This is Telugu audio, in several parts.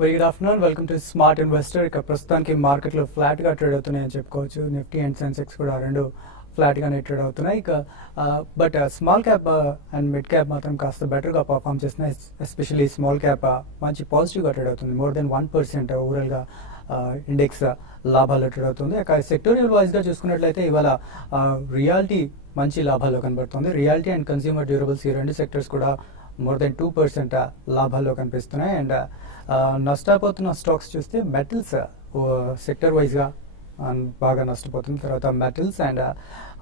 Very good afternoon, welcome to smart investor. ఇక ప్రస్తుతానికి మార్కెట్లో ఫ్లాట్గా ట్రేడ్ అవుతున్నాయని చెప్పుకోవచ్చు. నిఫ్టీ అండ్ సెన్సెక్స్ కూడా రెండు ఫ్లాట్గానే ట్రేడ్ అవుతున్నాయి. ఇక but small cap and mid cap మాత్రం కాస్త బెటర్గా పర్ఫామ్ చేస్తున్నాయి. ఎస్పెషల్లీ స్మాల్ క్యాప్ మంచి పాజిటివ్గా ట్రేడ్ అవుతుంది. మోర్ దెన్ 1% ఓవరాల్గా ఇండెక్స్ లాభాలు ట్రేడ్ అవుతుంది. ఇక సెక్టోరియల్ వైజ్గా చూసుకున్నట్లయితే ఇవాళ రియాలిటీ మంచి లాభాల్లో కనబడుతుంది. రియాలిటీ అండ్ కన్స్యూమర్ డ్యూరబుల్స్ ఈ రెండు సెక్టర్స్ కూడా మోర్ దెన్ 2% లాభాల్లో కనిపిస్తున్నాయి. అండ్ నష్టపోతున్న స్టాక్స్ చూస్తే మెటల్స్ సెక్టర్ వైజ్గా బాగా నష్టపోతుంది. తర్వాత మెటల్స్ అండ్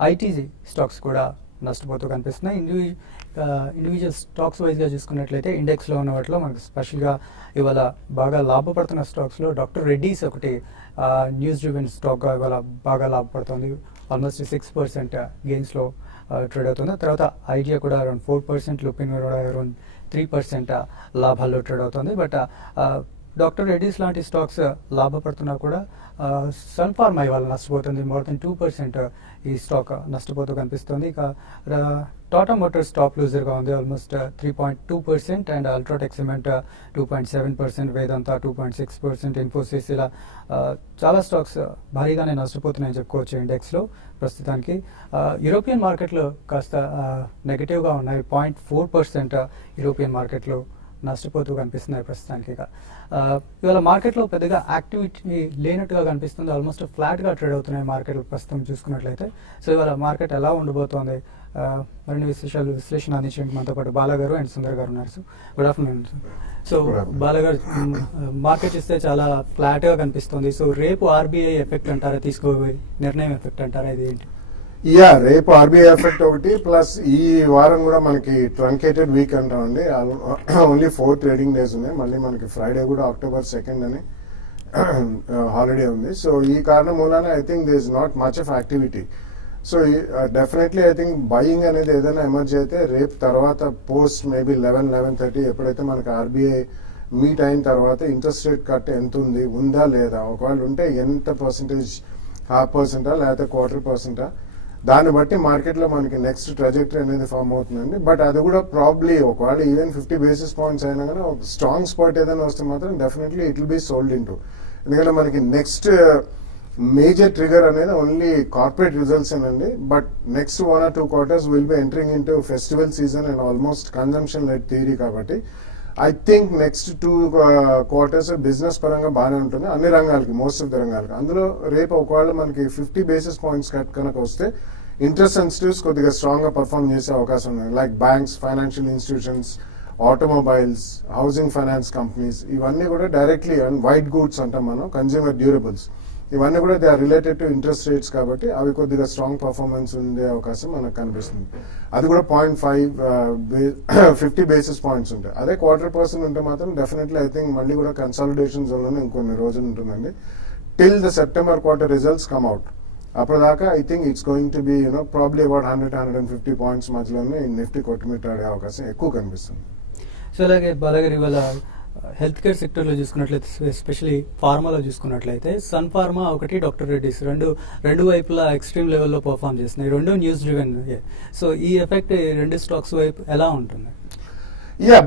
ఐటీజీ స్టాక్స్ కూడా నష్టపోతూ కనిపిస్తున్నాయి. ఇండివిజువల్ స్టాక్స్ వైజ్గా చూసుకున్నట్లయితే ఇండెక్స్లో ఉన్న వాటిలో మనకు స్పెషల్గా ఇవాళ బాగా లాభపడుతున్న స్టాక్స్లో డాక్టర్ రెడ్డీస్ ఒకటి న్యూస్ డ్రివెన్ స్టాక్గా ఇవాళ బాగా లాభపడుతుంది. ఆల్మోస్ట్ 6% గెయిన్స్లో ట్రేడ్ అవుతుంది. తర్వాత ఐడియా కూడా అరౌండ్ 4%, లుపిన్ కూడా అరౌండ్ 3% లాభాల్లో ట్రేడ్ అవుతుంది. బట్ డాక్టర్ రెడ్డీస్ లాంటి స్టాక్స్ లాభపడుతున్నా కూడా సన్ ఫార్మా ఇవాళ నష్టపోతుంది. మోర్ దెన్ 2% ఈ స్టాక్ నష్టపోతూ కనిపిస్తుంది. ఇక టాటా మోటార్స్ టాప్ లూజర్గా ఉంది, ఆల్మోస్ట్ 3.2%. అండ్ అల్ట్రాటెక్ సిమెంట్ 2.7%, వేదాంత 2.6%, ఇన్ఫోసిస్ ఇలా చాలా స్టాక్స్ భారీగానే నష్టపోతున్నాయని చెప్పుకోవచ్చు ఇండెక్స్లో ప్రస్తుతానికి. యూరోపియన్ మార్కెట్లో కాస్త నెగటివ్గా ఉన్నాయి, 0.4% యూరోపియన్ మార్కెట్లో నష్టపోతూ కనిపిస్తున్నాయి ప్రస్తుతానికి. ఇవాళ మార్కెట్లో పెద్దగా యాక్టివిటీ లేనట్టుగా కనిపిస్తుంది. ఆల్మోస్ట్ ఫ్లాట్గా ట్రేడ్ అవుతున్నాయి మార్కెట్లు ప్రస్తుతం చూసుకున్నట్లయితే. సో ఇవాళ మార్కెట్ ఎలా ఉండబోతోంది, మరిన్ని విశ్లేషణ అందించడానికి మనతో పాటు బాలాగారు అండ్ సుందర్ గారు ఉన్నారు. Good afternoon. సో బాలాగారు, మార్కెట్ ఇస్తే చాలా ఫ్లాట్గా కనిపిస్తుంది. సో రేపు ఆర్బీఐ ఎఫెక్ట్ అంటారా, తీసుకోబోయే నిర్ణయం ఎఫెక్ట్ అంటారా, ఇది ఏంటి? రేపు ఆర్బీఐ ఎఫెక్ట్ ఒకటి, ప్లస్ ఈ వారం కూడా మనకి ట్రంకేటెడ్ వీక్ అంటామండి. ఓన్లీ 4 ట్రేడింగ్ డేస్ ఉన్నాయి. మళ్ళీ మనకి ఫ్రైడే కూడా October 2 అని హాలిడే ఉంది. సో ఈ కారణం మూలాన I think there is not much of activity. So definitely I think buying అనేది ఏదైనా ఎమర్జ్ అయితే రేపు తర్వాత పోస్ట్ మేబీ 11-11:30 ఎప్పుడైతే మనకి ఆర్బీఐ మీట్ అయిన తర్వాత ఇంట్రెస్ట్ రేట్ కట్ ఎంత ఉందా లేదా, ఒకవేళ ఉంటే ఎంత పర్సెంటేజ్, 0.5% లేకపోతే 1/4%, దాన్ని బట్టి మార్కెట్లో మనకి నెక్స్ట్ ట్రాజెక్టరీ అనేది ఫామ్ అవుతుందండి. బట్ అది కూడా ప్రాబ్లీ ఒకవేళ ఈవెన్ 50 basis points అయినా కానీ ఒక స్ట్రాంగ్ స్పాట్ ఏదైనా వస్తే మాత్రం definitely it will be sold into. ఎందుకంటే మనకి నెక్స్ట్ మేజర్ ట్రిగర్ అనేది ఓన్లీ కార్పొరేట్ రిజల్ట్స్ ఏనండి. But next 1 or 2 quarters will be entering into festival season and almost consumption led theory. కాబట్టి I think next 2 quarters business పరంగా బాగానే ఉంటుంది అన్ని రంగాలకి, మోస్ట్ ఆఫ్ ద రంగాలకి. అందులో రేపు ఒకవేళ మనకి 50 basis points కట్ కనుక వస్తే ఇంట్రెస్ట్ సెన్సిటివ్స్ కొద్దిగా స్ట్రాంగ్ గా పర్ఫార్మ్ చేసే అవకాశం ఉంది. Like banks, financial institutions, automobiles, housing finance companies, ఇవన్నీ కూడా డైరెక్ట్లీ అండ్ వైట్ గూడ్స్ అంటాం మనం, కన్స్యూమర్ డ్యూరబుల్స్, ఇవన్నీ కూడా they are related to interest rates. కాబట్టి అవి కొద్దిగా స్ట్రాంగ్ పర్ఫార్మెన్స్ ఉండే అవకాశం మనకు కనిపిస్తుంది. అది కూడా 50 basis points ఉంటాయి. అదే 1/4% ఉంటే మాత్రం డెఫినెట్లీ ఐ థింక్ మళ్ళీ కూడా కన్సాలిడేషన్ జోన్ లోనే ఇంకొన్ని రోజులు ఉంటుందండి. Till the September quarter results come out. అప్పటిదాకా I think it's going to be probably about 100-150 points మధ్యలోనే నిఫ్టీ కొట్టుమిట్టాడే అవకాశం ఎక్కువ కనిపిస్తుంది. సో అలాగే బాలాగారు, ఇవాళ హెల్త్ కేర్ సెక్టర్లో చూసుకున్నట్లయితే, ఎస్పెషలీ ఫార్మాలో చూసుకున్నట్లయితే సన్ ఫార్మా ఒకటి, డాక్టర్ రెడ్డీస్ రెండు వైపులా ఎక్స్ట్రీమ్ లెవెల్లో పర్ఫామ్ చేస్తున్నాయి. రెండు న్యూస్ డ్రివెన్. సో ఈ ఎఫెక్ట్ రెండు స్టాక్స్ వైపు ఎలా ఉంటుంది?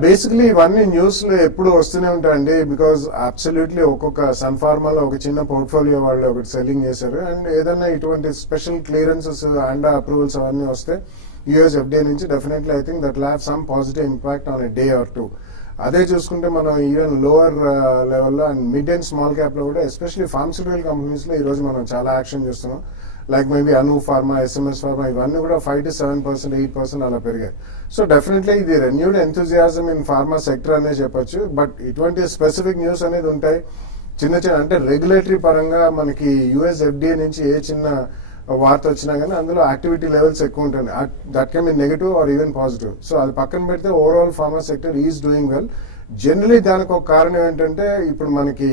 బేసిక్లీ ఇవన్నీ న్యూస్ లో ఎప్పుడు వస్తూనే ఉంటాయండి. బికాస్ అబ్సల్యూట్లీ ఒక్కొక్క సన్ ఫార్మాలో ఒక చిన్న పోర్ట్ఫోలియో వాళ్ళు ఒకటి సెల్లింగ్ చేశారు. అండ్ ఏదైనా ఇటువంటి స్పెషల్ క్లియరెన్సెస్ అండ్ అప్రూవల్స్ అవన్నీ వస్తే యుఎస్ ఎఫ్డీఏ నుంచి definitely I think that will have some positive impact on a day or 2. అదే చూసుకుంటే మనం ఈవెన్ లోవర్ లెవెల్లో and mid and small cap లో కూడా ఎస్పెషల్లీ ఫార్మస్యూటికల్ కంపెనీస్ లో ఈ రోజు మనం చాలా యాక్షన్ చేస్తున్నాం. లైక్ మేబీ అను ఫార్మా, ఎస్ఎంఎస్ ఫార్మా, ఇవన్నీ కూడా 5 to 7%, 8% అలా పెరిగాయి. సో డెఫినెట్లీ ఇది renewed enthusiasm in pharma sector అనే చెప్పొచ్చు. బట్ ఇటువంటి స్పెసిఫిక్ న్యూస్ అనేది ఉంటాయి చిన్న అంటే రెగ్యులేటరీ పరంగా మనకి యుఎస్ ఎఫ్డీఏ నుంచి ఏ చిన్న వార్త వచ్చినా కానీ అందులో యాక్టివిటీ లెవెల్స్ ఎక్కువ ఉంటాయి. That can be negative or even positive. So అది పక్కన పెడితే overall pharma sector is doing well. Generally దానికి ఒక కారణం ఏంటంటే ఇప్పుడు మనకి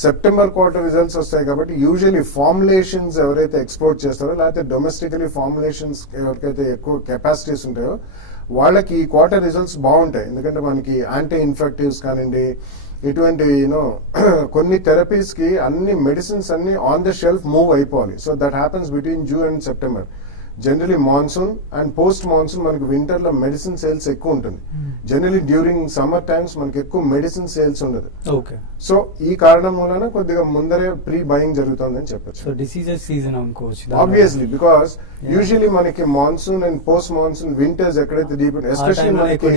సెప్టెంబర్ క్వార్టర్ రిజల్ట్స్ వస్తాయి కాబట్టి యూజువలీ ఫార్ములేషన్స్ ఎవరైతే ఎక్స్పోర్ట్ చేస్తారో లేకపోతే డొమెస్టికలీ ఫార్ములేషన్స్ ఎవరికైతే ఎక్కువ కెపాసిటీస్ ఉంటాయో వాళ్ళకి ఈ క్వార్టర్ రిజల్ట్స్ బాగుంటాయి. ఎందుకంటే మనకి యాంటీ ఇన్ఫెక్టివ్స్ కానివ్వండి, ఇటువంటి కొన్ని థెరపీస్ కి అన్ని మెడిసిన్స్ అన్ని ఆన్ ద షెల్ఫ్ మూవ్ అయిపోవాలి. So that happens between June and September. Generally monsoon and post monsoon మనకి వింటర్ లో మెడిసిన్ సేల్స్ ఎక్కువ ఉంటుంది. జనరలీ డ్యూరింగ్ సమ్మర్ టైమ్స్ మనకి ఎక్కువ మెడిసిన్ సేల్స్ ఉండదు. సో ఈ కారణం వలన కొద్దిగా ముందరే ప్రీ బయింగ్ జరుగుతుందని చెప్పచ్చు. ఆబ్వియస్లీ బికాస్ యూజువలీ మనకి monsoon and post monsoon winters ఎక్కడైతే డీప్ ఎస్పెషల్లీ మనకి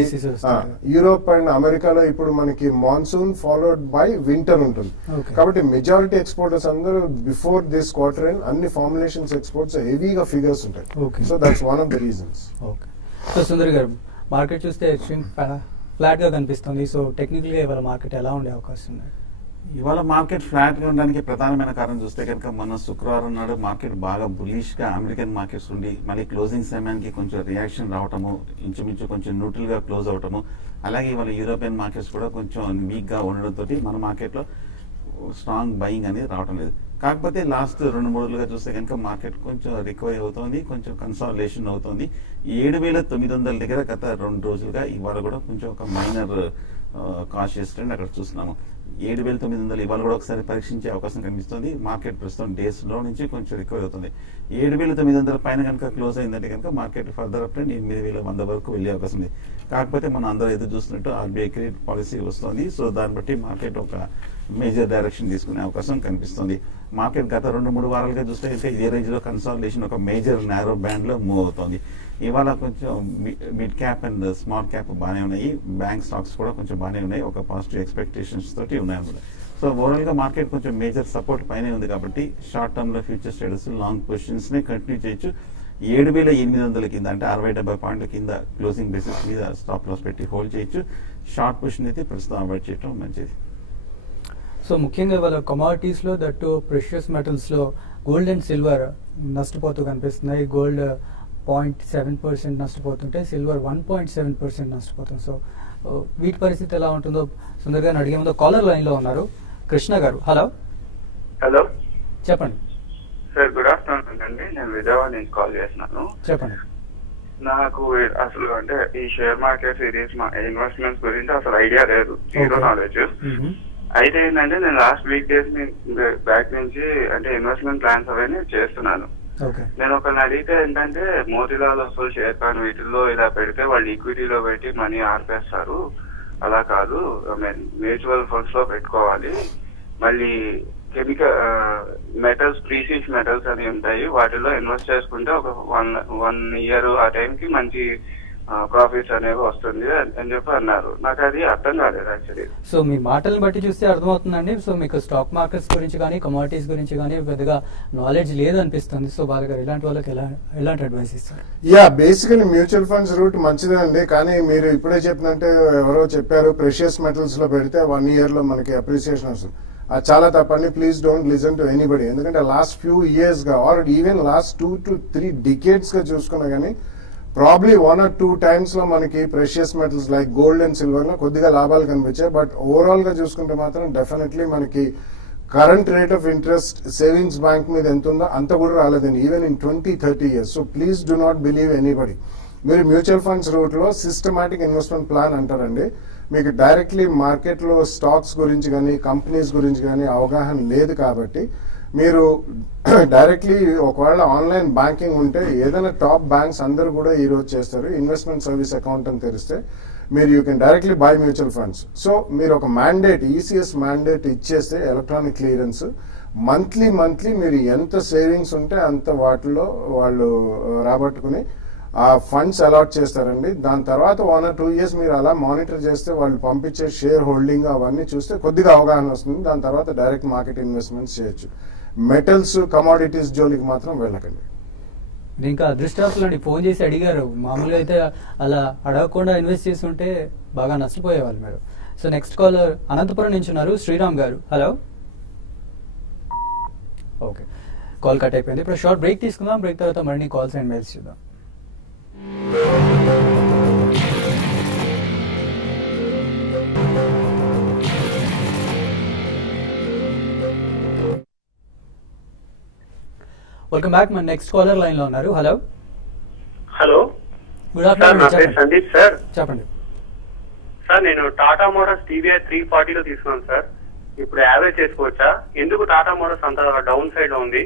యూరోప్ అండ్ అమెరికాలో ఇప్పుడు మనకి మాన్సూన్ ఫాలోడ్ బై వింటర్ ఉంటుంది. కాబట్టి మెజారిటీ ఎక్స్పోర్టర్స్ అందరూ బిఫోర్ దిస్ క్వార్టర్ అండ్ అన్ని ఫార్ములేషన్స్ ఎక్స్పోర్ట్స్ హెవీగా ఫిగర్స్ ఉంటాయి. So that's one of the reasons. So Sundar గారు, మార్కెట్ చూస్తే ఎక్స్ట్రీమ్ ఫ్లాట్ గా కనిపిస్తుంది. సో టెక్నికల్ గా ఇవాళ మార్కెట్ ఎలా ఉండే అవకాశం ఉంది? ఇవాళ మార్కెట్ ఫ్లాట్ గా ఉండడానికి ప్రధానమైన కారణం చూస్తే కనుక మన శుక్రవారం నాడు మార్కెట్ బాగా బుల్లిష్ గా అమెరికన్ మార్కెట్స్ ఉండి మళ్ళీ క్లోజింగ్ సమయానికి కొంచెం రియాక్షన్ రావటము, ఇంచుమించు కొంచెం న్యూట్రల్ గా క్లోజ్ అవటము, అలాగే ఇవాళ యూరోపియన్ మార్కెట్స్ కూడా కొంచెం వీక్ గా ఉండడంతో మన మార్కెట్ లో స్ట్రాంగ్ బయింగ్ అనేది రావటం లేదు. కాకపోతే లాస్ట్ 2-3 రోజులుగా చూస్తే కనుక మార్కెట్ కొంచెం రికవరీ అవుతోంది, కొంచెం కన్సాలిడేషన్ అవుతోంది. 7,900 దగ్గర గత 2 రోజులుగా ఇవాళ కూడా కొంచెం ఒక మైనర్ కాషియస్ ట్రెండ్ అక్కడ చూస్తున్నాము. 7,900 ఇవాళ కూడా ఒకసారి పరీక్షించే అవకాశం కనిపిస్తుంది. మార్కెట్ ప్రస్తుతం డేస్ లో నుంచి కొంచెం రికవరీ అవుతుంది. 7,900 పైన కనుక క్లోజ్ అయిందంటే కనుక మార్కెట్ ఫర్దర్ అప్ ట్రెండ్ 8,100 వరకు వెళ్లే అవకాశం ఉంది. కాకపోతే మనం అందరూ ఎదురు చూస్తున్నట్టు ఆర్బీఐ క్రెడిట్ పాలసీ వస్తుంది. సో దాన్ని బట్టి మార్కెట్ ఒక మేజర్ డైరెక్షన్ తీసుకునే అవకాశం కనిపిస్తుంది. మార్కెట్ గత 2-3 వారాలుగా చూస్తే ఇదే రేంజ్ లో కన్సాలిడేషన్ ఒక మేజర్ నారో బ్యాండ్ లో మూవ్ అవుతుంది. ఇవాళ కొంచెం mid cap and small cap బాగానే ఉన్నాయి. బ్యాంక్ స్టాక్స్ కూడా కొంచెం బాగానే ఉన్నాయి. ఒక పాజిటివ్ ఎక్స్పెక్టేషన్స్ తోటి ఉన్నాయి అన్నమాట. సో ఓవరాల్ గా మార్కెట్ కొంచెం మేజర్ సపోర్ట్ పైనే ఉంది కాబట్టి షార్ట్ టర్మ్ లో ఫ్యూచర్ ట్రేడర్స్ లాంగ్ పొజిషన్స్ ని కంటిన్యూ చేయొచ్చు. 7,800 కింద అంటే 60-70 పాయింట్ల కింద క్లోజింగ్ బేసిస్ మీద స్టాప్ లాస్ పెట్టి హోల్డ్ చేయొచ్చు. షార్ట్ పొజిషన్ అయితే ప్రస్తుతం అవాయిడ్ చేయడం మంచిది. సో ముఖ్యంగా వాళ్ళ కమాడిటీస్ లో దట్టు ప్రెషియస్ మెటల్స్ లో గోల్డ్ అండ్ సిల్వర్ నష్టపోతూ కనిపిస్తున్నాయి. గోల్డ్ 0.7% నష్టపోతుంటే సిల్వర్ 1.7% నష్టపోతుంది. సో వీటి పరిస్థితి ఎలా ఉంటుందో సుందర్ గారిని అడిగే ముందు కాలర్ లైన్ లో ఉన్నారు కృష్ణ గారు. హలో హలో చెప్పండి సార్. గుడ్ ఆఫ్టర్నూన్ అండి. నేను విజయవాడ నుంచి కాల్ చేస్తున్నాను. చెప్పండి. నాకు అసలు అంటే ఈ షేర్ మార్కెట్ సిరీస్ ఇన్వెస్ట్మెంట్స్ గురించి అసలు ఐడియా లేదు, జీరో నాలెడ్జ్. అయితే ఏంటంటే నేను లాస్ట్ వీక్ డేస్ బ్యాక్ నుంచి అంటే ఇన్వెస్ట్మెంట్ ప్లాన్స్ అవన్నీ చేస్తున్నాను. నేను ఒకరిని అడిగితే ఏంటంటే మోతీలాల్ ఓస్వాల్, షేర్ ఖాన్ వీటిల్లో ఇలా పెడితే వాళ్ళు ఈక్విటీలో పెట్టి మనీ ఆర్పేస్తారు, అలా కాదు మ్యూచువల్ ఫండ్స్ లో పెట్టుకోవాలి, మళ్ళీ కెమికల్ మెటల్స్ ప్రీసియస్ మెటల్స్ అని ఉంటాయి వాటిల్లో ఇన్వెస్ట్ చేసుకుంటే ఒక 1 year ఆ టైంకి మంచి ప్రాఫిట్స్ అనేవి వస్తుంది అని చెప్పి అన్నారు. నాకు అది అర్థం కాలేదు యాక్చువల్లీ. సో మీ మాటలను బట్టి చూస్తే అర్థమవుతుందండి. సో మీకు స్టాక్ మార్కెట్స్ గురించి కానీ కమోడిటీస్ గురించి కానీ పెద్దగా నాలెడ్జ్ లేదు అనిపిస్తుంది. సో బాగా ఇలాంటి వాళ్ళకి ఎలాంటి అడ్వైస్ ఇస్తారు? Yeah, basically mutual funds route మంచిదే అండి. కానీ మీరు ఇప్పుడే చెప్పినట్టే ఎవరో చెప్పారు ప్రెషియస్ మెటల్స్ లో పెడితే 1 year లో మనకి అప్రిసియేషన్ వస్తుంది. అది చాలా తప్పండి. Please don't listen to anybody. ఎందుకంటే లాస్ట్ ఫ్యూ ఇయర్స్ గా are even last 2 to 3 decades గా చూసుకున్నా కానీ ప్రాబ్లీ 1 or 2 times లో మనకి precious metals like gold and silver లో కొద్దిగా లాభాలు కనిపించాయి. బట్ ఓవరాల్ గా చూసుకుంటే మాత్రం డెఫినెట్లీ మనకి current rate of interest savings bank మీద ఎంత ఉందో అంత కూడా రాలేదండి even in 20-30 years. So please do not believe anybody. మీరు మ్యూచువల్ ఫండ్స్ రూట్ లో సిస్టమాటిక్ ఇన్వెస్ట్మెంట్ ప్లాన్ అంటారండి. మీకు డైరెక్ట్లీ మార్కెట్ లో స్టాక్స్ గురించి కానీ కంపెనీస్ గురించి కానీ అవగాహన లేదు కాబట్టి మీరు డైరెక్ట్లీ ఒకవేళ ఆన్లైన్ బ్యాంకింగ్ ఉంటే ఏదైనా టాప్ బ్యాంక్స్ అందరూ కూడా ఈ రోజు చేస్తారు. ఇన్వెస్ట్మెంట్ సర్వీస్ అకౌంట్ అని తెరిస్తే మీరు you can directly by mutual funds. So మీరు ఒక మ్యాండేట్ ఈసీఎస్ మ్యాండేట్ ఇచ్చేస్తే ఎలక్ట్రానిక్ క్లియరెన్స్ మంత్లీ మీరు ఎంత సేవింగ్స్ ఉంటే అంత వాటిలో వాళ్ళు రాబట్టుకుని ఆ ఫండ్స్ అలాట్ చేస్తారండి. దాని తర్వాత 1 or 2 years మీరు అలా మానిటర్ చేస్తే వాళ్ళు పంపించే షేర్ హోల్డింగ్ అవన్నీ చూస్తే కొద్దిగా అవగాహన వస్తుంది. దాని తర్వాత డైరెక్ట్ మార్కెట్ ఇన్వెస్ట్మెంట్స్ చేయొచ్చు. మెటల్స్ కమోడిటీస్ జోలికి మాత్రం వెళ్ళకండి. ఇంకా అదృష్టాస్తులు అండి ఫోన్ చేసి అడిగారు. మామూలుగా అయితే అలా అడగకుండా ఇన్వెస్ట్ చేసి ఉంటే బాగా నష్టపోయేవాళ్ళు మీరు. సో నెక్స్ట్ కాలర్ అనంతపురం నుంచి ఉన్నారు శ్రీరామ్ గారు. హలో. ఓకే, కాల్ కట్ అయిపోయింది. ఇప్పుడు షార్ట్ బ్రేక్ తీసుకుందాం. బ్రేక్ తర్వాత మరిన్ని కాల్స్ అండ్ మెయిల్స్ చూద్దాం. Welcome back. మన నెక్స్ట్ కాలర్ లైన్ లో ఉన్నారు. Hello. Hello, good afternoon. Sandeep sir. చెప్పండి సార్. నేను టాటా మోటార్స్ టీవీఐ 340 లో తీసుకున్నాను సార్. ఇప్పుడు యావరేజ్ చేసుకోవచ్చా? ఎందుకు టాటా మోటార్స్ అంత డౌన్ సైడ్ లో ఉంది?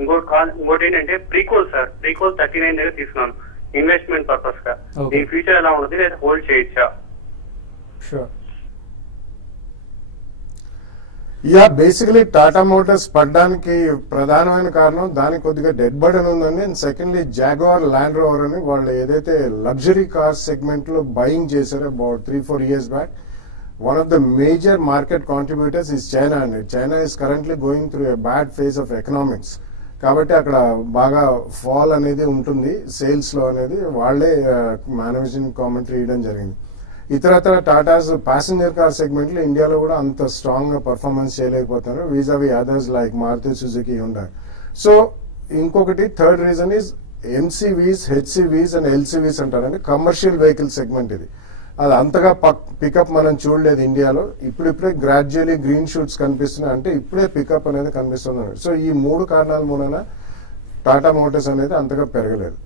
ఇంకోటి ఏంటంటే ప్రీకోల్ సార్, ప్రీకోల్ 39 దగ్గర తీసుకున్నాను ఇన్వెస్ట్మెంట్ పర్పస్ గా. దీని ఫ్యూచర్ ఎలా ఉంటుంది, లేదా హోల్డ్ చేయొచ్చా? Sure. Yeah, basically Tata Motors పడ్డానికి ప్రధానమైన కారణం దానికి కొద్దిగా డెడ్ బర్డెన్ ఉందండి. And secondly jaguar land rover అని వాళ్ళు ఏదైతే లగ్జరీ కార్ సెగ్మెంట్ లో బయింగ్ చేశారో about 3-4 years back, one of the major market contributors is China, and China is currently going through a bad phase of economics. కాబట్టి అక్కడ బాగా ఫాల్ అనేది ఉంటుంది సేల్స్ లో అనేది వాళ్లే మేనేజింగ్ కామెంటరీ ఇవ్వడం జరిగింది. ఇతరత్ర టాటాస్ ప్యాసింజర్ కార్ సెగ్మెంట్ లో ఇండియాలో కూడా అంత స్ట్రాంగ్ గా పర్ఫార్మెన్స్ చేయలేకపోతున్నారు vis-a-vis others like Maruti Suzuki Hyundai. So ఇంకొకటి third reason is MCVs, HCVs and LCVs అంటారండి, కమర్షియల్ వెహికల్ సెగ్మెంట్. ఇది అది అంతగా పికప్ మనం చూడలేదు ఇండియాలో. ఇప్పుడిప్పుడే గ్రాడ్యువల్లీ గ్రీన్ షూట్స్ కనిపిస్తున్నాయి, అంటే ఇప్పుడే పికప్ అనేది కనిపిస్తుంది. సో ఈ 3 కారణాల మూలన టాటా మోటార్స్ అనేది అంతగా పెరగలేదు.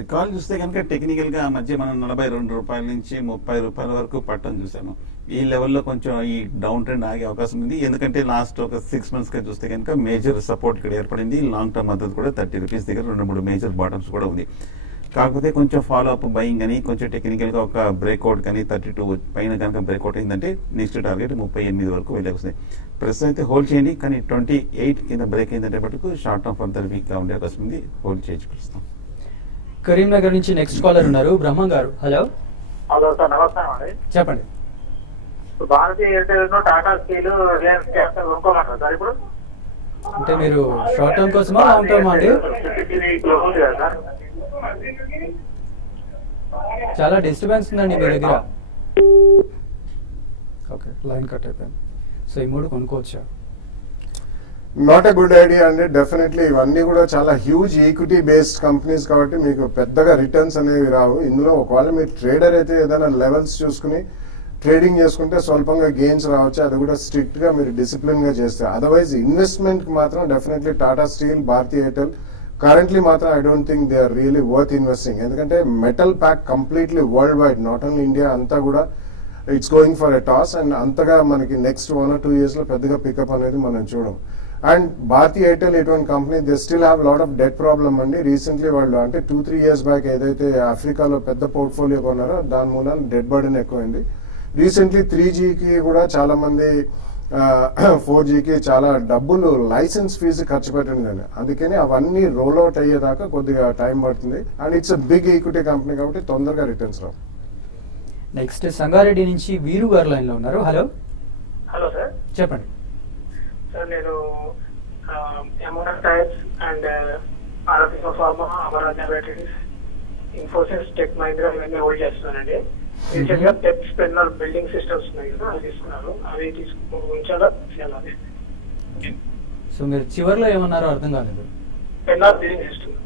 రికాల్ చూస్తే కనుక టెక్నికల్ గా మధ్య మనం 42 రూపాయల నుంచి 30 రూపాయల వరకు పట్టడం చూసాము. ఈ లెవెల్లో కొంచెం ఈ డౌన్ ట్రెండ్ ఆగే అవకాశం ఉంది. ఎందుకంటే లాస్ట్ ఒక 6 months గా చూస్తే కనుక మేజర్ సపోర్ట్ ఇక్కడ ఏర్పడింది. లాంగ్ టర్మ్ మద్దతు కూడా 30 రూపీస్ దగ్గర 2-3 మేజర్ బాటమ్స్ కూడా ఉంది. కాకపోతే కొంచెం ఫాలో అప్ బయింగ్ అని కొంచెం టెక్నికల్ గా ఒక బ్రేక్అవుట్ కానీ 32 పైన కనుక బ్రేక్అవుట్ అయిందంటే నెక్స్ట్ టార్గెట్ 38 వరకు వెళ్ళకొస్తుంది. ప్రస్తుతం అయితే హోల్డ్ చేయండి, కానీ 28 కింద బ్రేక్ అయిందంటే మటుకు షార్ట్ టర్మ్ ఫర్దర్ వీక్ గా ఉండే అవకాశం ఉంది. హోల్డ్ చేయొచ్చు ప్రస్తుతం. కరీంనగర్ నుంచి నెక్స్ట్ కాలర్ ఉన్నారు, బ్రహ్మం గారు. హలో. హలో సార్, నమస్కారం అండి. చెప్పండి. Bharti Airtel Tata Steel Reliance Capital కొనుక్కోమంటారు సార్ ఇప్పుడు? అంటే మీరు షార్ట్ టర్మ్ కోసమా లాంగ్ టర్మ్ అండి? చాలా డిస్టర్బెన్స్ ఉందండి మీ దగ్గర. ఓకే, లైన్ కట్ అయిపోయింది. సో ఈ 3 కొనుక్కోవచ్చా? నాట్ ఎ గుడ్ ఐడియా అండి. డెఫినెట్లీ ఇవన్నీ కూడా చాలా హ్యూజ్ ఈక్విటీ బేస్డ్ కంపెనీస్ కాబట్టి మీకు పెద్దగా రిటర్న్స్ అనేవి రావు. ఇందులో ఒకవేళ మీరు ట్రేడర్ అయితే ఏదైనా లెవెల్స్ చూసుకుని ట్రేడింగ్ చేసుకుంటే స్వల్పంగా గెయిన్స్ రావచ్చు. అది కూడా స్ట్రిక్ట్ గా మీరు డిసిప్లిన్ గా చేస్తే. అదర్వైజ్ ఇన్వెస్ట్మెంట్ కి మాత్రం definitely Tata Steel, Bharti Airtel currently మాత్రం I don't think they are really worth investing. ఎందుకంటే metal pack completely worldwide, not only India, అంతా కూడా it's going for a toss. And అంతగా మనకి నెక్స్ట్ 1 or 2 years లో పెద్దగా పికప్ అనేది మనం చూడం. అండ్ భారతీయ ఎయిర్టెల్ ఇటువంటి company they still have lot of debt problem అండి. రీసెంట్లీ వాళ్ళు అంటే 2-3 years బ్యాక్ ఏదైతే ఆఫ్రికాలో పెద్ద పోర్ట్ఫోలియో కొన్నారో దాని మూలన డెట్ బర్డెన్ ఎక్కువైంది. రీసెంట్లీ 3Gకి కూడా చాలా మంది 4Gకి చాలా డబ్బులు లైసెన్స్ ఫీజు ఖర్చు పెట్టండి. అందుకని అవన్నీ రోల్ అవుట్ అయ్యేదాకా కొద్దిగా టైం పడుతుంది. And it's big equity company కాబట్టి తొందరగా రిటర్న్స్ రావు. నెక్స్ట్ సంగారెడ్డి నుంచి వీరు గారు లైన్ లో ఉన్నారు. హలో. హలో సార్, చెప్పండి. సార్ నేను MRF tyres and RFO pharma, Amara Raja batteries, Infosys, Tech Mahindra ఇవన్నీ హోల్డ్ చేస్తున్నానండి. రీసెంట్ గా పెప్స్ పెన్నర్ బిల్డింగ్ సిస్టమ్స్ ఉన్నాయి కదా, అవి తీసుకున్నారు. అవి ఉంచాలా? సో మీరు చివర్లో ఏమన్నారో అర్థం కాలేదు. Pennar building system,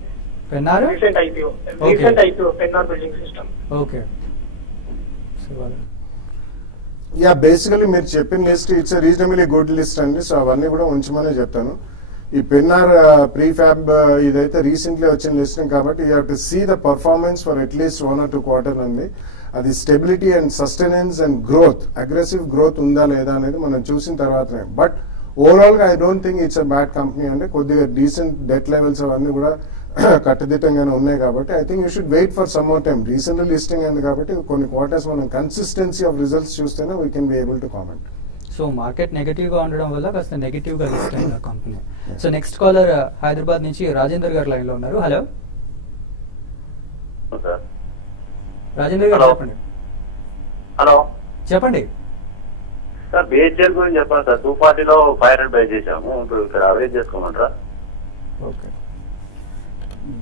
Pennar recent IPO Pennar building system. Okay. Yeah, basically మీరు చెప్పిన list it's reasonably good list అండి. సో అవన్నీ కూడా ఉంచమనే చెప్తాను. ఈ పెన్నార్ ప్రీఫ్యాబ్ ఇదైతే రీసెంట్లీ వచ్చిన లిస్టింగ్ కాబట్టి you have to see the performance for at least 1 or 2 quarters అండి. అది stability and sustenance and growth, aggressive growth ఉందా లేదా అనేది మనం చూసిన తర్వాతనే. బట్ ఓవరాల్ గా I don't think it's a bad company అండి. కొద్దిగా డీసెంట్ డెట్ లెవెల్స్ అవన్నీ కూడా కట్టుదిట్టంగానే ఉన్నాయి కాబట్టి I think you should wait for some more time. Recently listing అయింది కాబట్టి కొన్ని క్వార్టర్స్ మనం కన్సిస్టెన్సీ ఆఫ్ రిజల్ట్స్ చూస్తేనే we can be able to comment. So market negative గా ఉండడం వల్ల కాస్త నెగటివ్ గా లిస్ట్ అయింది company. So next caller Hyderabad నుంచి రాజేందర్ గారు లైన్ లో ఉన్నారు. హలో. రాజేందర్ గారు చెప్పండి. హలో, చెప్పండి సార్. బిహెచ్ఎల్ గురించి చెప్పండి సార్. 240లో 500 బై చేసాము, ఇప్పుడు ఇక్కడ అవరేజ్ చేసుకోమంటారా? ఓకే.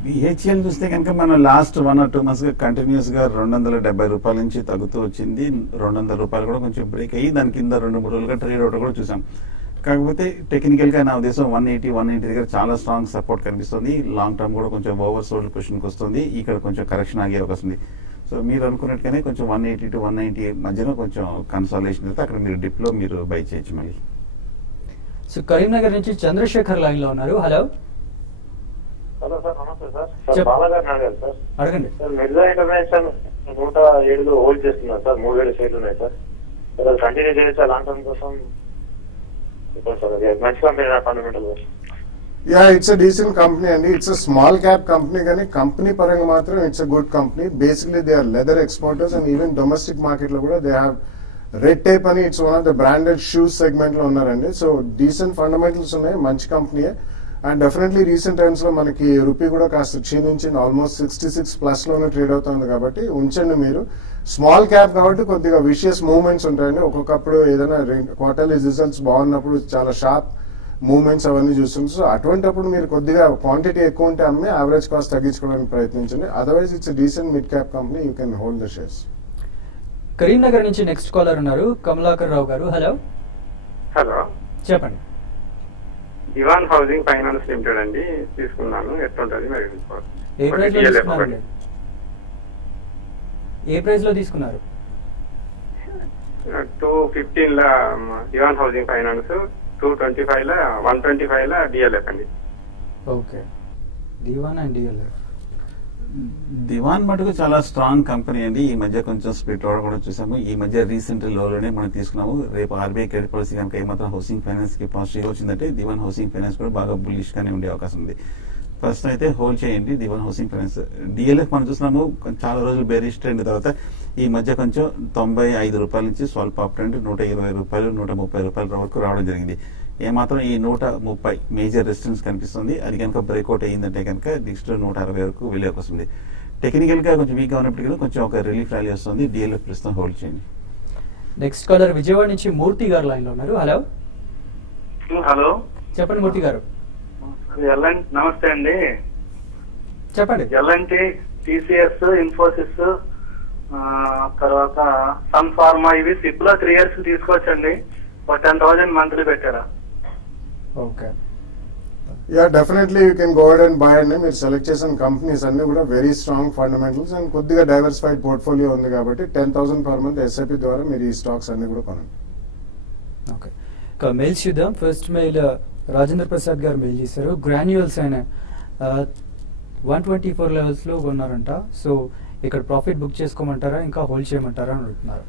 బిహెచ్ఎల్ చూస్తే కనుక మనం లాస్ట్ 1 or 2 months గా కంటిన్యూస్ గా 270 రూపాయల నుంచి తగ్గుతూ వచ్చింది. 200 రూపాయలు కూడా కొంచెం బ్రేక్ అయ్యి దాని కింద 2-3 రోజులుగా ట్రేడ్ అవుట్ కూడా చూసాం. కాకపోతే టెక్నికల్ గా నా ఉద్దేశం 180 దగ్గర చాలా స్ట్రాంగ్ సపోర్ట్ కనిపిస్తుంది. లాంగ్ టర్మ్ కూడా కొంచెం ఓవర్ సోల్డ్ పొజిషన్కి వస్తుంది. ఇక్కడ కొంచెం కరెక్షన్ ఆగే అవకాశం ఉంది. సో మీరు అనుకున్నట్టుగానే కొంచెం 180 to 190 మధ్యలో కొంచెం కన్సాలేషన్ అయితే అక్కడ మీరు డిప్ లో మీరు బై చేయొచ్చు మళ్ళీ. సో కరీంనగర్ నుంచి చంద్రశేఖర్ లైన్ లో ఉన్నారు. హలో. హలో సార్, నమస్తే సార్. సార్ బాలాగారిని అడగాలి సార్. అడగండి. సార్ మిర్జా ఇంటర్నేషనల్ 107 హోల్డ్ చేస్తున్నారు సార్. 3,000 షేర్లు ఉన్నాయి సార్. సార్ అది కంటిన్యూ చేయొచ్చా లాంగ్ టర్మ్ కోసం? మంచి company fundamental. Yeah, it's a decent company అండి. It's a small cap company, కానీ కంపెనీ పరంగా మాత్రం it's a good company. Basically they are leather exporters and even domestic market లో కూడా దే హ్యావ్ రెడ్ టేప్ అని it's one of the branded shoes segment లో ఉన్నారండి. సో డీసెంట్ ఫండమెంటల్స్ ఉన్నాయి, మంచి కంపెనీయే. అండ్ డెఫినెట్లీ రీసెంట్ టైమ్స్ లో మనకి రూపీ కూడా కాస్త క్షీణించి ఆల్మోస్ట్ 66+ లోనే ట్రేడ్ అవుతుంది కాబట్టి ఉంచండి మీరు. స్మాల్ క్యాప్ కాబట్టి కొద్దిగా విషియస్ మూవ్మెంట్స్ ఉంటాయండి. ఒక్కొక్కప్పుడు ఏదైనా క్వార్టర్లీ రిజల్ట్స్ బాగున్నప్పుడు చాలా షార్ప్ మూవ్మెంట్స్ అవన్నీ చూస్తుంది. సో అటువంటిప్పుడు మీరు కొద్దిగా క్వాంటిటీ ఎక్కువ ఉంటే అమ్మి యావరేజ్ కాస్ట్ తగ్గించుకోవడానికి ప్రయత్నించండి. Otherwise it's decent mid cap company, you can hold the shares. Karimnagar నుంచి నెక్స్ట్ కాలర్ ఉన్నారు, కమలాకర్ రావు గారు. హలో. హలో, చెప్పండి. దివాన్ హౌసింగ్ ఫైనాన్స్ లిమిటెడ్ అండి తీసుకున్నాను, ఎట్లుంటది మరి? ఏ ప్రైస్ లో తీసుకున్నారండి? ఏ ప్రైస్ లో తీసుకున్నారు? 215 లా దివాన్ హౌసింగ్ ఫైనాన్స్, 225 లా 125 లా డిఎల్ఎఫ్ అండి. Okay, Dewan and DLF. Dewan మటుకు చాలా స్ట్రాంగ్ కంపెనీ అండి. ఈ మధ్య కొంచెం స్ప్లిట్ అవడం కూడా చూసాము. ఈ మధ్య రీసెంట్ లోనే మనం తీసుకున్నాము. రేపు ఆర్బీఐ క్రెడిట్ పాలసీ కనుక ఏమాత్రం హౌసింగ్ ఫైనాన్స్ కి పాజిటివ్ వచ్చిందంటే దివాన్ హౌసింగ్ ఫైనాన్స్ కూడా బాగా బుల్లిష్ గానే ఉండే అవకాశం ఉంది. ఫస్ట్ అయితే హోల్డ్ చేయండి దివాన్ హౌసింగ్ ఫైనాన్స్. డిఎల్ఎఫ్ మనం చూస్తున్నాము చాలా రోజులు బేరిష్ ట్రెండ్ తర్వాత ఈ మధ్య కొంచెం 95 రూపాయల నుంచి స్వల్ప అప్ ట్రెండ్ 120 రూపాయలు 130 రూపాయల వరకు రావడం జరిగింది. ఏమాత్రం ఈ 130 మేజర్ రెసిస్టెన్స్ కనిపిస్తుంది. అది కనుక బ్రేక్అవుట్ అయ్యిందంటే కనుక నెక్స్ట్ 160 వరకు వెళ్ళే అవకాశం ఉంది. టెక్నికల్ గా కొంచెం వీక్ ఉన్నప్పటికీ కొంచెం ఒక రిలీఫ్ ర్యాలీ వస్తుంది. డిఎల్ఎఫ్ ప్రస్తుతం హోల్డ్ చేయండి. నెక్స్ట్ కాలర్ విజయవాడ నుంచి మూర్తి గారు లైన్ లో ఉన్నారు. హలో. హలో, చెప్పండి మూర్తి గారు. నమస్తే అండి. చెప్పండి. ఎల్ఎన్టీ, టీసీఎస్, ఇన్ఫోసిస్, తర్వాత సన్ ఫార్మా, ఇవి సిప్ లో 3 years తీసుకోవచ్చండి. 10,000 మంత్లీ పెట్టారా? Okay. Yeah, definitely you can go ahead and by అండి. మీరు సెలెక్ట్ చేసిన కంపెనీస్ అన్ని కూడా వెరీ స్ట్రాంగ్ ఫండమెంటల్స్ అండ్ కొద్దిగా డైవర్సిఫైడ్ పోర్ట్ఫోలియో ఉంది కాబట్టి 10,000 per month ఎస్ఐపి ద్వారా మీరు ఈ స్టాక్స్ అన్ని కూడా కొనండి. ఓకే, ఇక మెయిల్స్ చూద్దాం. ఫస్ట్ మెయిల్ రాజేంద్ర ప్రసాద్ గారు మెయిల్ చేశారు. గ్రాన్యూల్స్ అయిన 124 లెవెల్స్ లో కొన్నారంట. సో ఇక్కడ ప్రాఫిట్ బుక్ చేసుకోమంటారా, ఇంకా హోల్డ్ చేయమంటారా అని అడుగుతున్నారు.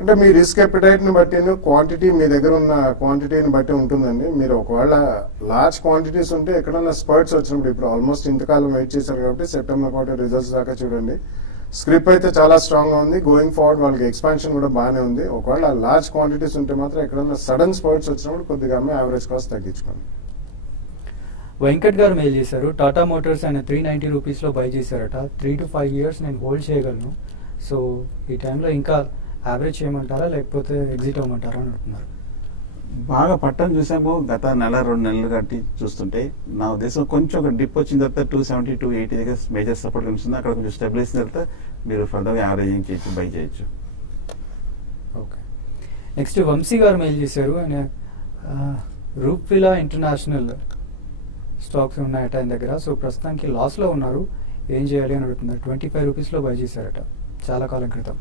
అంటే మీ రిస్క్ అపెటైట్ ని బట్టి క్వాంటిటీ, మీ దగ్గర ఉన్న క్వాంటిటీని బట్టి ఉంటుందండి. మీరు ఒకవేళ లార్జ్ క్వాంటిటీస్ ఉంటే ఎక్కడన్నా స్పర్ట్స్ వచ్చినప్పుడు, ఇప్పుడు ఆల్మోస్ట్ ఇంతకాలం వెయిట్ చేశారు కాబట్టి సెప్టెంబర్ క్వార్టర్ రిజల్ట్స్ దాకా చూడండి. స్క్రిప్ అయితే చాలా స్ట్రాంగ్ గా ఉంది. గోయింగ్ ఫార్వర్డ్ వాళ్ళకి ఎక్స్పాన్షన్ కూడా బాగానే ఉంది. ఒకవేళ లార్జ్ క్వాంటిటీస్ ఉంటే మాత్రం ఎక్కడన్నా సడన్ స్పర్ట్స్ వచ్చినప్పుడు కొద్దిగా యావరేజ్ కాస్ట్ తగ్గించుకోండి. వెంకట్ గారు మెయిల్ చేశారు. టాటా మోటార్స్ ఆయన 390 రూపీస్ లో బై చేశారట. 3 to 5 years నేను హోల్డ్ చేయగలను. సో ఈ టైంలో ఇంకా యావరేజ్ చేయమంటారా లేకపోతే ఎగ్జిట్ అవ్వమంటారా అని అంటున్నారు. బాగా పట్టణం చూసాము గత నెల 2 నెలలు కట్టి చూస్తుంటే. నా ఉద్దేశం కొంచెం ఒక డిప్ వచ్చిన తర్వాత 270, 280 దగ్గర మేజర్ సపోర్ట్ కనిపిస్తుంది. అక్కడ కొంచెం స్టెబిలైజ్ తర్వాత మీరు ఫర్దర్ యావరేజింగ్ చేయొచ్చు, బై చేయొచ్చు. ఓకే, నెక్స్ట్ వంశీ గారు మెయిల్ చేశారు. ఆయన రూప్విలా ఇంటర్నేషనల్ స్టాక్స్ ఉన్నాయట ఆయన దగ్గర. సో ప్రస్తుతానికి లాస్ లో ఉన్నారు, ఏం చేయాలి అని అడుగుతున్నారు. 25 రూపీస్ లో బై చేశారట చాలా కాలం క్రితం.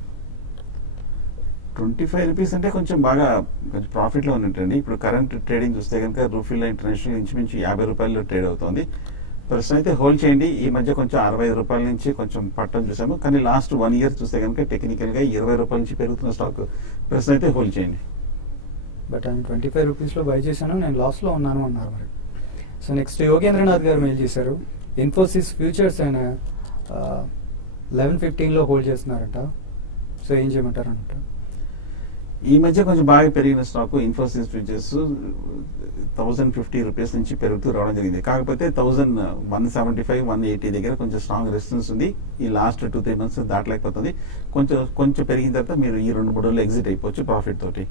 25 రూపీస్ అంటే కొంచెం బాగా కొంచెం ప్రాఫిట్ లో ఉన్నట్టండి. ఇప్పుడు కరెంట్ ట్రేడింగ్ చూస్తే కనుక రూఫీలా ఇంటర్నేషనల్ ఇంచుమించు 50 రూపాయలు ట్రేడ్ అవుతుంది. ప్రస్తుతం అయితే హోల్డ్ చేయండి. ఈ మధ్య కొంచెం 65 రూపాయల నుంచి కొంచెం పట్టడం చూసాము. కానీ లాస్ట్ 1 year చూస్తే కనుక టెక్నికల్ గా 20 రూపాయల నుంచి పెరుగుతున్న స్టాక్. ప్రస్తుతం అయితే హోల్డ్ చేయండి. బట్ ఆయన 25 రూపీస్ లో బై చేశాను, నేను లాస్ లో ఉన్నాను అన్నారు మరి. సో నెక్స్ట్ యోగేంద్రనాథ్ గారు మెయిల్ చేశారు. ఇన్ఫోసిస్ ఫ్యూచర్స్ ఆయన 1115 లో హోల్డ్ చేస్తున్నారట. సో ఏం చేయమంటారు అంట. ఈ మధ్య కొంచెం బాగా పెరిగిన స్టాక్ ఇన్ఫోసిస్ ఫ్యూచర్స్ 1050 రూపీస్ నుంచి పెరుగుతూ రావడం జరిగింది. కాకపోతే 175, 180 దగ్గర కొంచెం స్ట్రాంగ్ రెసిస్టెన్స్ ఉంది. ఈ లాస్ట్ 2-3 months దాటలేకపోతుంది. కొంచెం పెరిగిన తర్వాత మీరు ఈ 2-3 రోజులు ఎగ్జిట్ అయిపోవచ్చు ప్రాఫిట్ తోటి.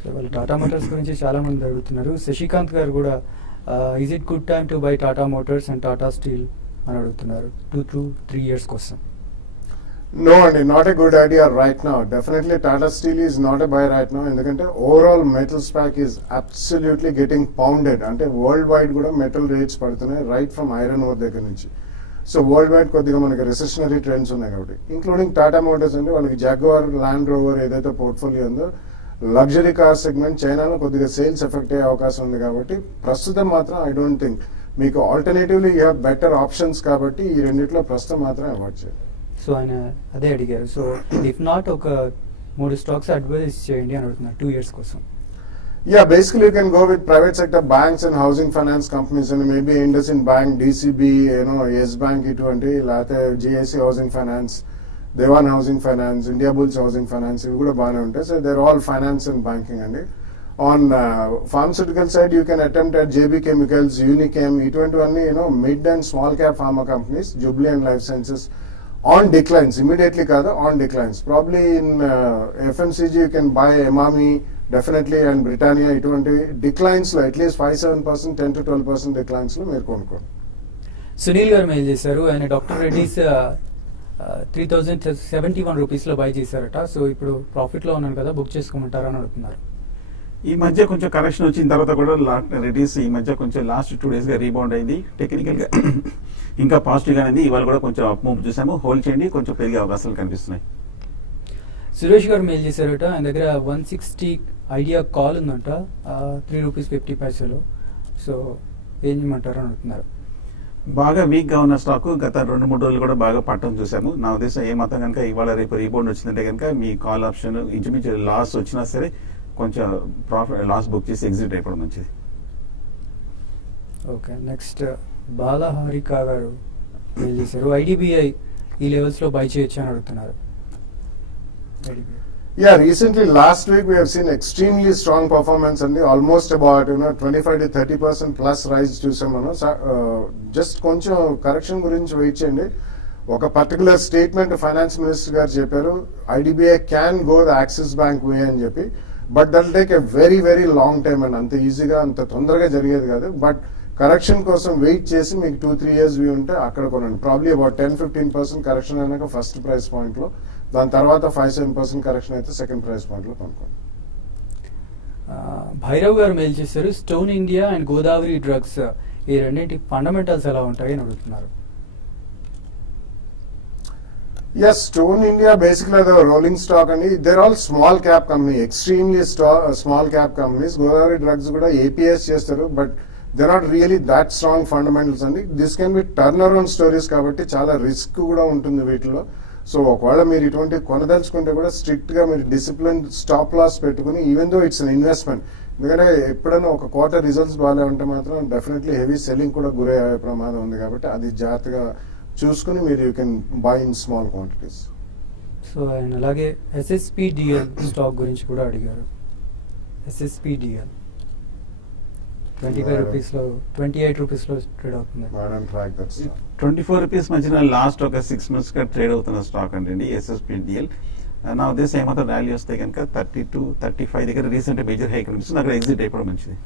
సో వాళ్ళు టాటా మోటార్స్ గురించి చాలా మంది అడుగుతున్నారు. శశికాంత్ గారు కూడా is it good time to buy Tata Motors and Tata steel అని అడుగుతున్నారు 2 to 3 years కోసం. No, అండి, not a good idea right now. Definitely Tata Steel is not a buy right now. ఎందుకంటే overall metal space is absolutely getting pounded. అంటే వరల్డ్ వైడ్ కూడా మెటల్ రేట్స్ పడుతున్నాయి రైట్ ఫ్రమ్ ఐరన్ ఓర్ దగ్గర నుంచి. సో వరల్డ్ వైడ్ కొద్దిగా మనకి రెసెషనరీ ట్రెండ్స్ ఉన్నాయి కాబట్టి, ఇంక్లూడింగ్ టాటా మోటార్స్ అంటే వాళ్ళకి జాగ్వార్, ల్యాండ్ రోవర్ ఏదైతే పోర్ట్ఫోలియో ఉందో లగ్జరీ కార్ సెగ్మెంట్ చైనాలో కొద్దిగా సేల్స్ ఎఫెక్ట్ అయ్యే అవకాశం ఉంది కాబట్టి ప్రస్తుతం మాత్రం ఐ డోంట్ థింక్ మీకు alternatively you have better options కాబట్టి ఈ రెండిట్లో ప్రస్తుతం మాత్రం అవాయిడ్ చేయండి. సో ఆయన అదే అడిగారు. సో ఇఫ్ నాట్ ఒక 3 స్టాక్స్ అడ్వైజ్ చేయండి అని అడుగుతున్నారు 2 years కోసం. Yeah, basically you can go with private sector banks and housing finance companies and maybe IndusInd Bank, DCB, Yes Bank ఇటువంటి లేకపోతే GIC Housing Finance, Dewan Housing Finance, India Bulls Housing Finance ఇవి కూడా బాగానే ఉంటాయి. So they're all finance and banking అండి. On pharmaceutical side you can attempt at JB Chemicals, Unichem ఇటువంటివన్నీ mid and small cap pharma companies, Jubilant Life Sciences on declines, immediately కాదు on declines. Probably in FMCG you can buy Emami definitely and Britannia ఇటువంటి declines లో అట్లీస్ట్ 5-7%, 10-12% declines లో మీరు కొనుక్కోండి. సునీల్ గారు మెయిల్ చేశారు, ఆయన డాక్టర్ రెడ్డిస్ 3071 రూపీస్లో బై చేశారట. సో ఇప్పుడు ప్రాఫిట్లో ఉన్నాను కదా, బుక్ చేసుకోమంటారా అని అడుగుతున్నారు. ఈ మధ్య కొంచెం కరెక్షన్ వచ్చిన తర్వాత కూడా రెడ్డిస్ ఈ మధ్య కొంచెం లాస్ట్ 2 days గా రీబౌండ్ అయింది. టెక్నికల్ గా ఇంకా పాజిటివ్ గానే ఇవాళ కూడా కొంచెం అప్ మూవ్ చూసాము. హోల్డ్ చేయండి, కొంచెం పెరిగే అవకాశాలు కనిపిస్తున్నాయి. సురేష్ గారు మెయిల్ చేశారట, ఆయన దగ్గర 160 ఐడియా కాల్ ఉందంట, 3 రూపీస్ 50 పైసలు. సో ఏం చేయమంటారు అని అడుగుతున్నారు. బాగా వీక్ గా ఉన్న స్టాక్ గత 2-3 రోజులు కూడా బాగా పట్టడం చూసాము. నా ఉద్దేశం ఏమాత్రం కనుక ఇవాళ రేపు రీబౌండ్ వచ్చిందంటే కనుక మీ కాల్ ఆప్షన్ ఇంచుమించు లాస్ వచ్చినా సరే కొంచెం ప్రాఫిట్ లాస్ బుక్ చేసి ఎగ్జిట్ అయిపోవడం మంచిది. ఓకే, నెక్స్ట్ బాలహారిక గారు మెయిల్ చేశారు, ఐడిబిఐ ఈ లెవెల్స్ లో బై చేయొచ్చు అని అడుగుతున్నారు. Yeah, recently last week we have seen extremely strong performance and almost about 25-30% plus rise చూసాము. జస్ట్ కొంచెం కరెక్షన్ గురించి వెయిట్ చేయండి. ఒక పర్టికులర్ స్టేట్మెంట్ ఫైనాన్స్ మినిస్టర్ గారు చెప్పారు, IDBI can go the Axis Bank way అని చెప్పి. But that take a very very long time and అంత ఈజీగా అంత తొందరగా జరిగేది కాదు. బట్ కరెక్షన్ కోసం వెయిట్ చేసి మీకు 2-3 years వ్యూ ఉంటే అక్కడ కొనండి. ప్రాబ్లీ అబౌట్ 10-15% కరెక్షన్ అయినాక ఫస్ట్ ప్రైస్ పాయింట్ లో, దాని తర్వాత 5-7% కరెక్షన్ అయితే సెకండ్ ప్రైస్ పాయింట్ లో కొనుక్కోండి. భైరవ్ గారు మెయిల్ చేశారు, stone India and Godavari drugs ఈ రెండింటి ఫండమెంటల్స్ ఎలా ఉంటాయి అని అడుగుతున్నారు. Yes, Stone India basically the rolling stock and they're all small cap company, extremely small cap companies. Godavari Drugs kuda APS chestaru, but they're not really that strong fundamentals and this can be turnaround stories kabatti chaala risk kuda untundi veetlo. So ఒకవేళ మీరు ఇటువంటి కొనదలుచుకుంటే కూడా స్ట్రిక్ట్ గా మీరు డిసిప్లిన్ స్టాప్ లాస్ పెట్టుకుని, even though it's an investment, ఎందుకంటే ఎప్పుడైనా ఒక క్వార్టర్ రిజల్ట్స్ బాగా ఉంటే మాత్రం డెఫినెట్లీ హెవీ సెల్లింగ్ కూడా గురే అయ్యే ప్రమాదం ఉంది. కాబట్టి అది జాగ్రత్తగా చూసుకుని మీరు you can buy in small quantities. So ఆయన అలాగే SSPDL స్టాక్ గురించి కూడా అడిగారు. SSPDL 25 రూపీస్లో 28 రూపీస్లో ట్రేడ్ అవుతుంది. 24 రూపీస్ మధ్యన లాస్ట్ ఒక 6 months గా ట్రేడ్ అవుతున్న స్టాక్ అండి SSPDL. నా ఉద్దేశం ఏమాత్రం ర్యాలీ వస్తే కనుక 32-35 దగ్గర రీసెంట్ మేజర్ హైక్ కనిపిస్తుంది, అక్కడ ఎగ్జిట్ అయిపోవడం మంచిది.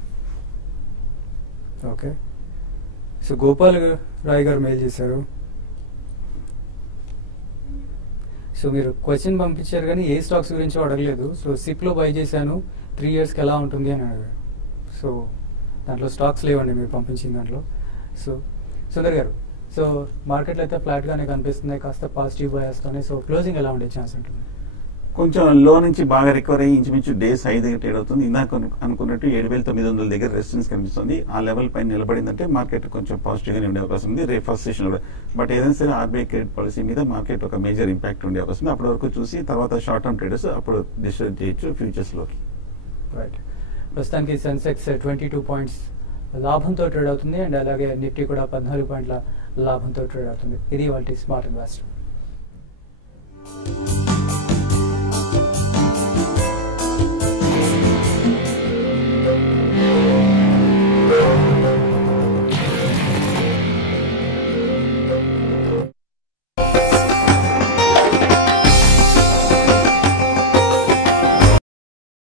ఓకే, సో గోపాల్ రాయ్ గారు మెయిల్ చేశారు, సో మీరు క్వశ్చన్ పంపించారు కానీ ఏ స్టాక్స్ గురించి అడగలేదు. సో సిప్లో బై చేశాను 3 yearsకి ఎలా ఉంటుంది అని అడిగారు. సో దాంట్లో స్టాక్స్ లేవండి మీరు పంపించిన దాంట్లో. సో సుందర్ గారు, సో మార్కెట్లో అయితే ఫ్లాట్గానే కనిపిస్తున్నాయి, కాస్త పాజిటివ్ బయాస్తోనే. సో క్లోజింగ్ ఎలా ఉండే ఛాన్స్ ఉంటుంది? కొంచెం లో నుంచి బాగా రికవర్ అయ్యి ఇంచుమించు డేస్ 5 దగ్గర ట్రేడ్ అవుతుంది. ఇందాక అనుకున్నట్టు 7,900 దగ్గర రెసిస్టెన్స్ కనిపిస్తుంది. ఆ లెవెల్ పైన నిలబడిందంటే మార్కెట్ కొంచెం పాజిటివ్ గానే ఉండే అవకాశం ఉంది రేపు ఫస్ట్ సెషన్ కూడా. బట్ ఏదైనా సరే RBI క్రెడిట్ పాలసీ మీద మార్కెట్ ఒక మేజర్ ఇంపాక్ట్ ఉండే అవకాశం ఉంది. అప్పటి వరకు చూసి తర్వాత షార్ట్ టర్మ్ ట్రేడర్స్ అప్పుడు డిసైడ్ చేయొచ్చు ఫ్యూచర్స్ లోకి. రైట్, ప్రస్తుతానికి సెన్సెక్స్ 22 పాయింట్స్ లాభంతో ట్రేడ్ అవుతుంది అండ్ అలాగే నిఫ్టీ కూడా 14 పాయింట్ల లాభంతో ట్రేడ్ అవుతుంది. ఇది వాటి స్మార్ట్ ఇన్వెస్టర్.